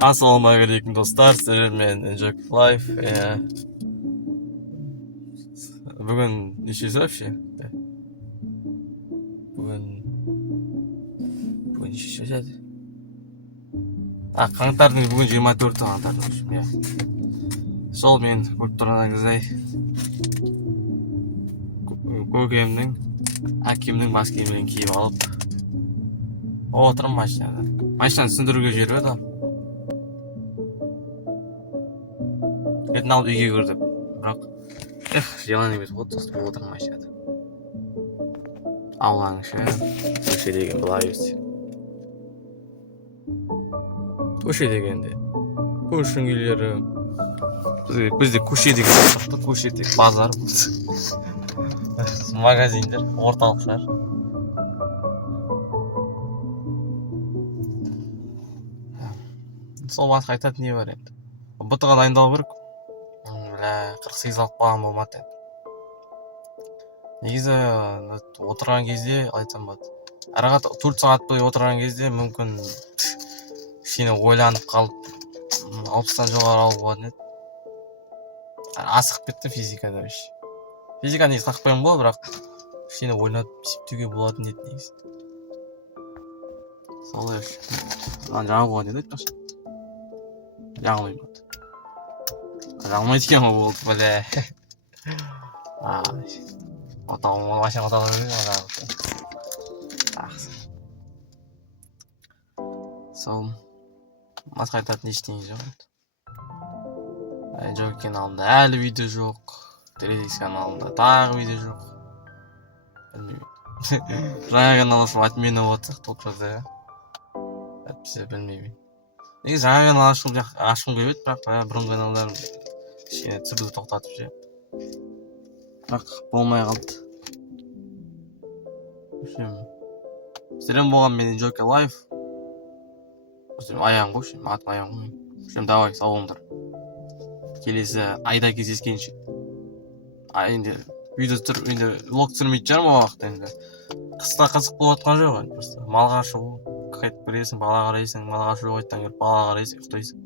Assalamualaikum dostlar, sizlerмен Enjoy Life. Бүгін нешесі вообще? Бүгін нешесі еді? Қаңтардың бүгін 24 қаңтардың. Сол мен көріп тұрғаныңыздай көкемнің, әкемнің бас киімін киіп алып отырмын машинада. Машинаны түсіндіруге жіберіп еді. Етін алып үйге кірдім. Бірақ жиялан емес болды, сосын отырмын машинада. Аулаңшы, көше деген былай өсті. Көше дегенде көршінің үйлері, бізде көше деген сияқты, көше тек базар, магазиндер, орталықтар. Сол басқа айтатын не бар енді? БТ-ға дайындалу керек. 48 алып қалған болмады енді. Негізі отырған кезде айтсам болады. Араға 4 сағат бойы отырған кезде мүмкін кішкене ойланып қалып 60-тан жоғары алып болатын еді. Асығып кетті физикада. Физика негізі қақпайым болады, бірақ кішкене ойланып есептеуге болатын еді негізі. Солай жаңа болған еді айтпақшы. Жаңылмай болды. Жаңылмайды екен ғой болды, бәле. Отауым машина отауы керек. Сол басқа айтатын ештеңе жоқ. Enjoy каналында әлі видео жоқ. Телевизия каналында тағы видео жоқ. Білмеймін. Жаңа канал ашып отмена болсақ толып жатыр. Әйтпесе білмеймін. Негізі жаңа канал ашқым келіп еді, бірақ бұрынғы каналдар кішкене түсіруді тоқтатып жіберді. Бірақ болмай қалды. Сіздермен болған мен Enjoy Life. Аян ғой, атым аян ғой. Давай, сау болыңдар. Келесі айда кездескенше. Енді видео енді влог түсірмейтін шығармын ол уақытта енді. Қыста қызық болып жатқан жоқ енді. Просто малға шығу, қайтып бересің, бала қарайсың, малға шығу қайттан келіп бала қарайсың, ұйықтайсың.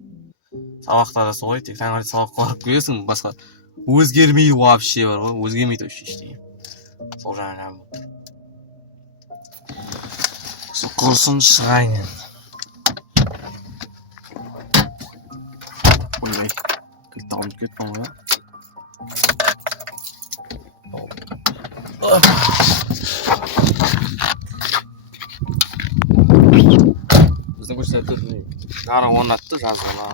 Сабақта да солай, тек таңертең сабаққа барып келесің, басқа өзгермейді вообще бар ғой, өзгермейді вообще ештеңе. Сол жаңа болды. Осы құрсын шығайын енді. Ойбай, кілтті алып кетпен ғой. Біздің көшеде тұрды жарық орнатты жазғана.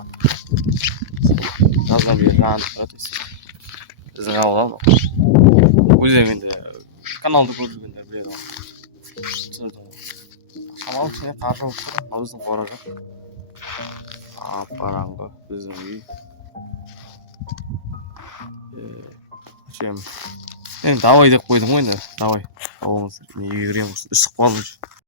Жазған бері жанып тұрады. Біздің ауыл ал. Өзім енді каналды көріп жүргендер біледі ғой. Шамалы кішкене қаржы болып тұр. Мына біздің қора жоқ. Апараңғы біздің үй. Енді давай деп қойдым ғой енді. Давай. Ауылыңыз. Мен үйге кіремін. Үсіп қалдым.